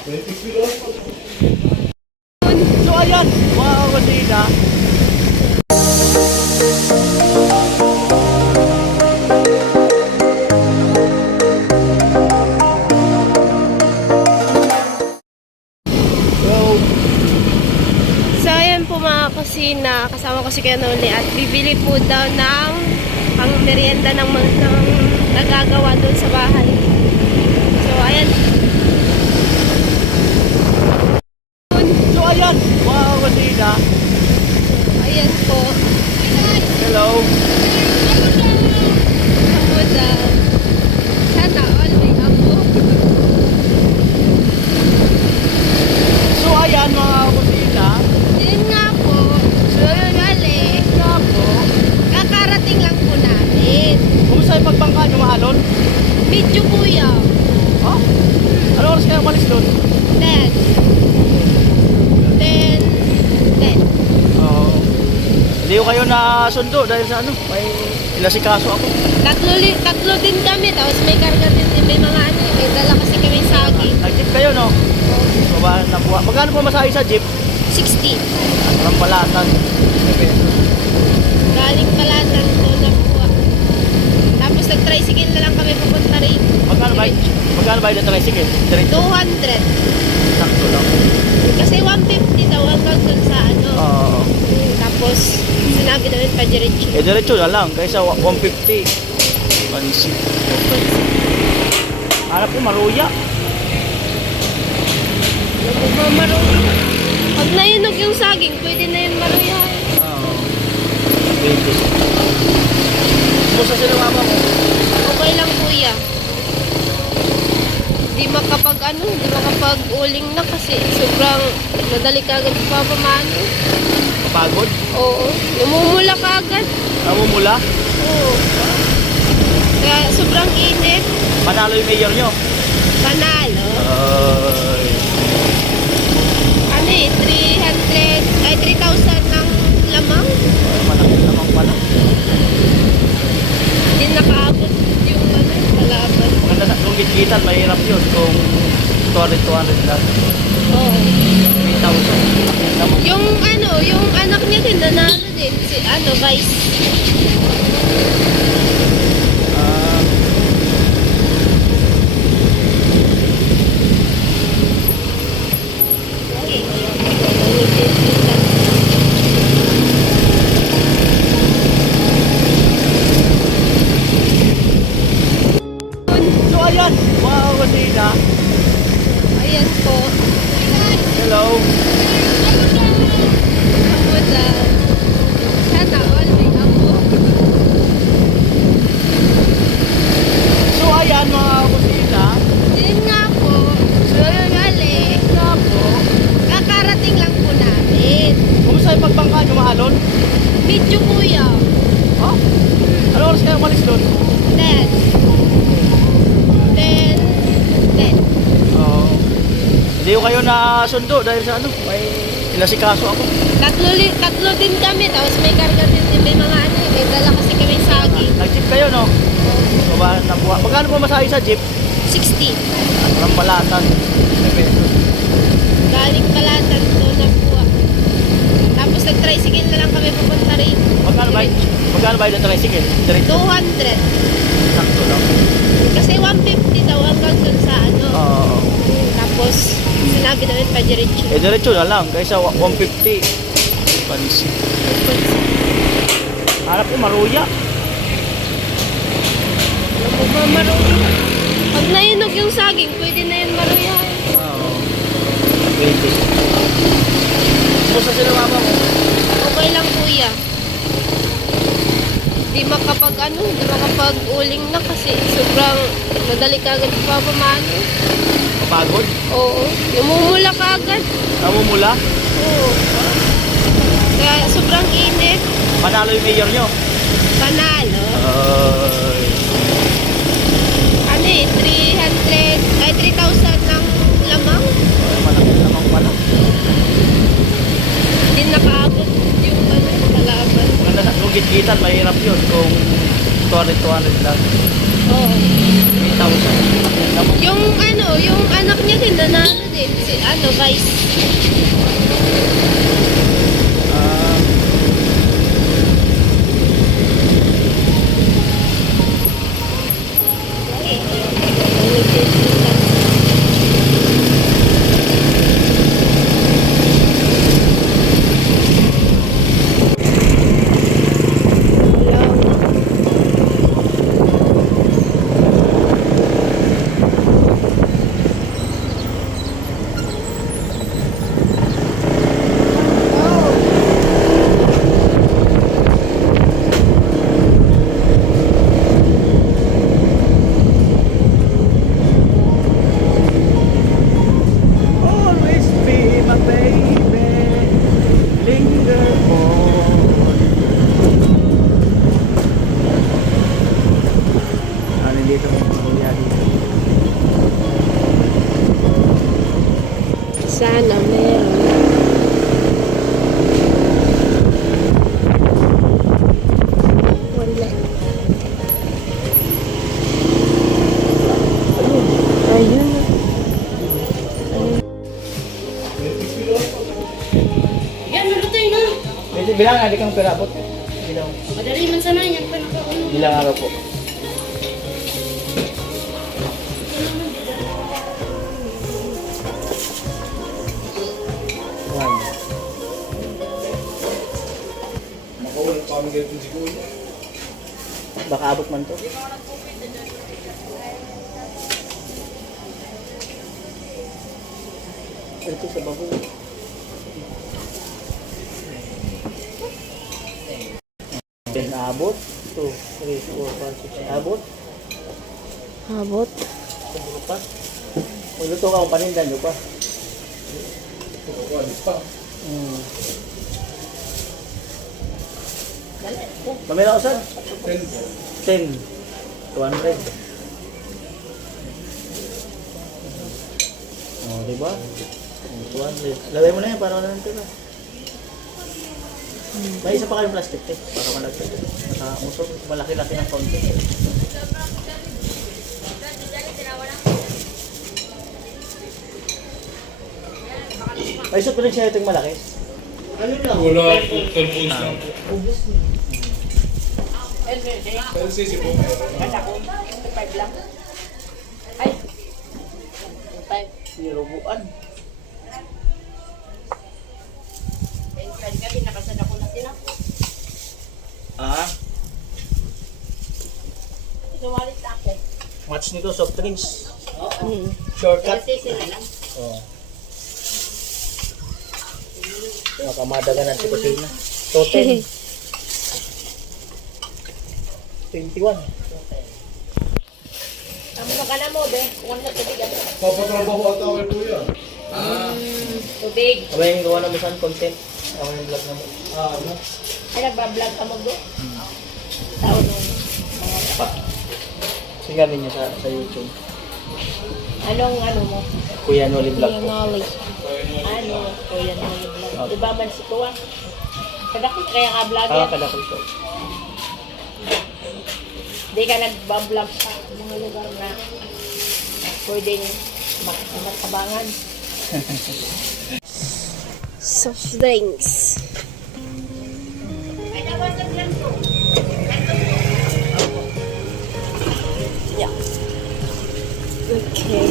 So ayan, mga kabandida. So ayan po mga kusina, kasama ko si Kuya Noli at bibili po daw ng pang merienda ng nagagawa doon sa bahay. So ayan. So ayan, mga kabandida. Ayan po. Hello. Ako daw. Sana all may ako. So ayan, mga kabandida. Yun nga po. So gali. Nga po. Kakarating lang po namin. Kumusta yung pagbangka nyo, Maalon? Medyo kuya. Ha? Ano oras kayo umalis doon? 10. 10. 10. Oo. Hindi ko kayo nasundo dahil sa ano, may inasikaso ako. Tatlo din kami. Tapos may karga din. May mga ano. May dala kasi kami saging. Nag-jeep kayo, no? So ba, nakuha. Magkano po masahe sa jeep? 60. Walang palatan. Galing Palatan to na po. Tapos nag-tricycle na lang kami papunta rin. Magkano ba yung tricycle? Diretso? 200. Sakto lang. Kasi 150 daw hanggang dun sa ano. Oo. Tapos sinabi namin pa diretso. Diretso na lang. Kaysa 150. Pansi. Hanap ko maruya. Pag nainog yung saging, pwede na yun maruyahan. Oo. Pwede. Kumusta sila mama mo? Okay lang kuya. Di makapag-uling na kasi sobrang madali ka agad papamano. Kapagod? Oo. Namumula ka agad. Namumula? Oo. Kaya sobrang init. Panalo yung mayor nyo? Panalo. Ay. Ano eh, 3,000 ng lamang. Ay, malaki naman pala. Hindi nakaabot yung ano, kalaban. Maganda na, kung gitgitan, mahirap yun. Kung 200 lang. Oo. 3,000. Yung ano, yung anak niya din, nanalo din. Si ano, Vice. Ah, so ayan, mga kabandida. Ayan po. Hello. Ako daw. Sana all may ako. So ayan, mga kabandida. Yun nga po. So gali. Nga po. Kakarating lang po namin. Kumusta yung pagbangka nyo, Maalon? Medyo kuya. Ha? Ano oras kayo umalis doon? 10. 10. 10. Oo. Hindi ko kayo nasundo dahil sa ano, may inasikaso ako. Tatlo din kami. Tapos may karga din. May mga ano. May dala kasi kami saging. Nag-jeep kayo, no? So ba, nakuha. Magkano po masahe sa jeep? 60. Walang palatan. Galing Palatan to na po. Tapos nag-tricycle na lang kami papunta rin. Magkano ba yung tricycle? Diretso? 200. Sakto lang. Kasi 150 daw hanggang dun sa ano. Oo. Tapos sinabi namin pa diretso. Diretso na lang. Kaysa 150. Pansi. Hanap ko maruya. Pag nainog yung saging, pwede na yun maruyahan. Oo. Pwede. Kumusta sila mama mo? Okay lang kuya. Di makapag-uling na kasi sobrang madali ka agad papamano. Kapagod? Oo. Namumula ka agad. Namumula? Oo. Kaya sobrang init. Panalo yung mayor nyo? Panalo. Ay. Ano eh, 3,000 ng lamang. Ay, malaki naman pala. Hindi nakaabot yung ano, kalaban. Maganda na, kung gitgitan, mahirap yun. Kung 200 lang. Oo. 3,000. Yung ano, yung anak niya din, ganda na ano din. Si, ano, guys. Ah, always be my baby, linger on. Dito mo mga dito. Sana meron. Wala. Ayun. Yan, malutay na. Medyo bilang nga, di kang pirapot. Bilang. Madali man sana yan. Panakaon. Bilang araw po. One. Baka abot man to. Ito sa baho. Then abot. 2, 3, 4, 5, 6, abot. Abot. Siguro pa. Magluto ka kung panindan nyo pa. Pamila ko saan? 10. 200. Oh, diba? 200. Lagay mo na yan para wala nang tira. May isa pa kayong plastic eh. Para malagay. Nakamusok. Malaki-laki ng konti. Ay, isot ko rin siya itong malaki. Ano lang? Wala, cellphones lang po. Pero sisi po meron. Nirubuan. Ah, match nito soft drinks. Shortcut. Oh. Makamadagan si kusina. Total. 21. Papatrabaho at awal po yan. Tubig. Aba yung gawa na mo saan content. Ako yung vlog na mo. Ano? Ay, nagbablog ka mo do. Tao nung Pa. Sigarin niyo sa YouTube. anong ano mo? Kuya Noli Vlog po. Knowledge. Ano? Kuya mo yung vlog. Okay. Diba man si Kuwa? Kadakot kaya ka vlogger. Ah, kada ko ito. Di ka nagbablog sa mga lugar na pwedeng makabangan. Soft drinks. Yeah. Okay.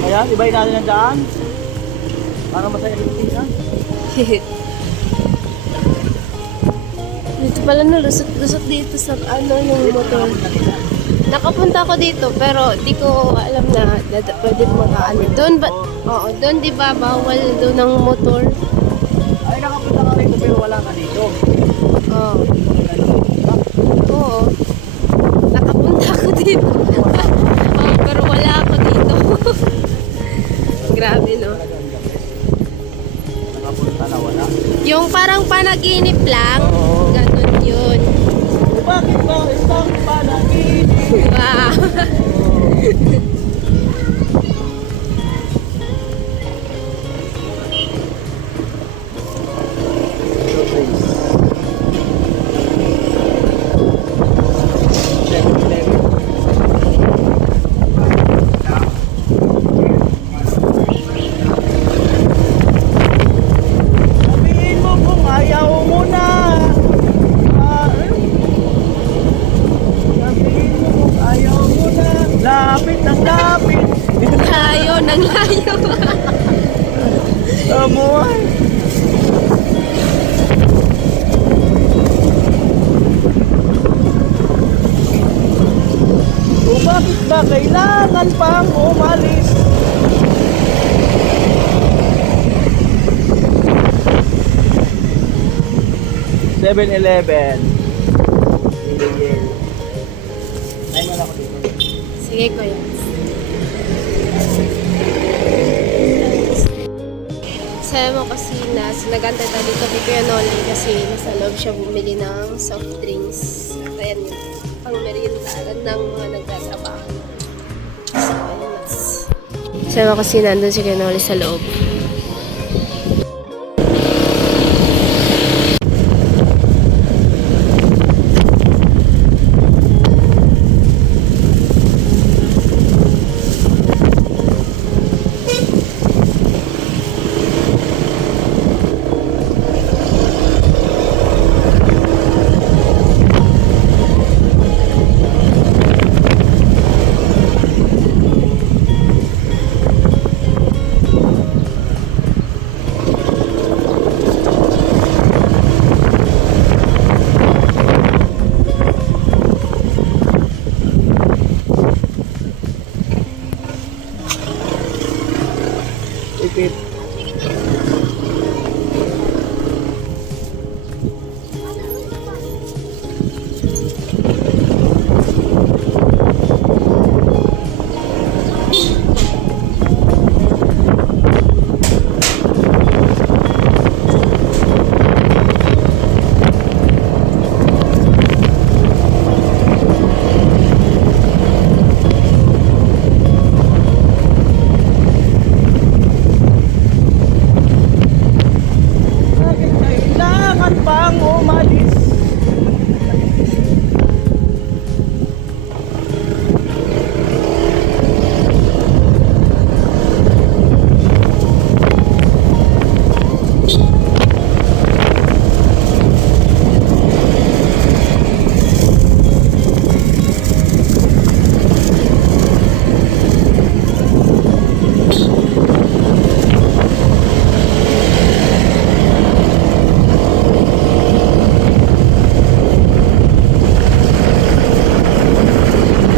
Kaya, ibay natin ang daan. Para masaya rin sila. Dito pala no, lusot dito sa ano yung motor. Nakapunta ako dito pero di ko alam na pwede makaano. Doon ba? Oo, doon di ba bawal doon ng motor? Ay, nakapunta ka rito pero wala ka dito. Oo. Oo. Nakapunta ako dito. Oo, pero wala ako dito. Grabe no. Nakapunta na wala. Yung parang panaginip lang. Oo. Ganun yun. Bakit ba isang panaginip? Wow. Ang layo. Amoy! O bakit ba kailangan pang umalis? (7-Eleven) Ay mo na ako dito. Sige, kuya. Sabi mo kasi na sinaganda tayo dito kay Kuya Noli kasi nasa loob siya bumili ng soft drinks. At ayan yun, pang meriendahan ng mga nagtatrabaho. So, ayun mas. Sabi mo kasi nandun si Kuya Noli sa loob. Ipit. Bakit kailangan pang umalis?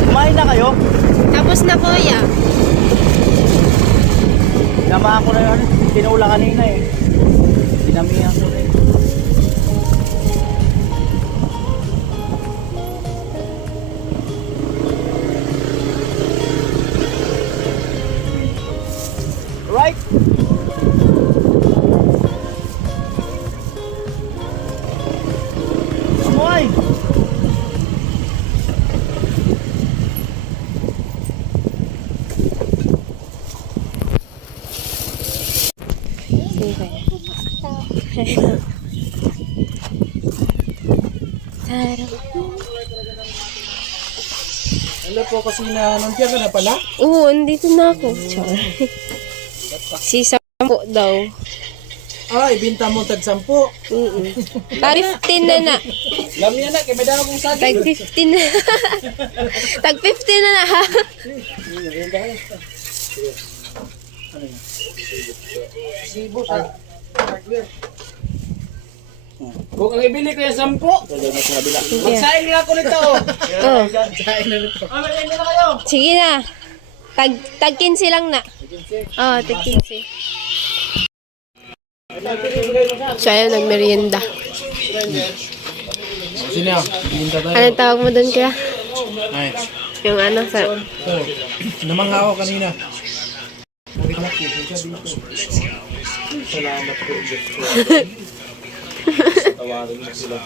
Kumain na kayo? Tapos na, kuya. Namaan ko na yun. Tinula kanina eh. Dinamihan ko na eh. Right? Amoy! Sige, kuya. Sarap. Hello po, kasi nandiyan ka na pala? Oo, andito na ako. Char. Si Sampo daw. Ay, binta mo tag-10. Tag 15 na na. Lamya na, kaya may dama kong saging. Tag 15 na. Tag 15 na na ha. Sibo sa hardware. Kung ang ibili ko yung 10, magsaing lang ako nito. Oh. Magsaing na nito. Magsaing na kayo. Sige na. Tag 15 lang na. Oh, tag 15. So, ayun, nagmerienda. Sino? Binta tayo. Anong tawag mo doon kaya? Ay. Yung ano, sa... Oh, namangha ako kanina. Salamat po. Tawarin mo sila.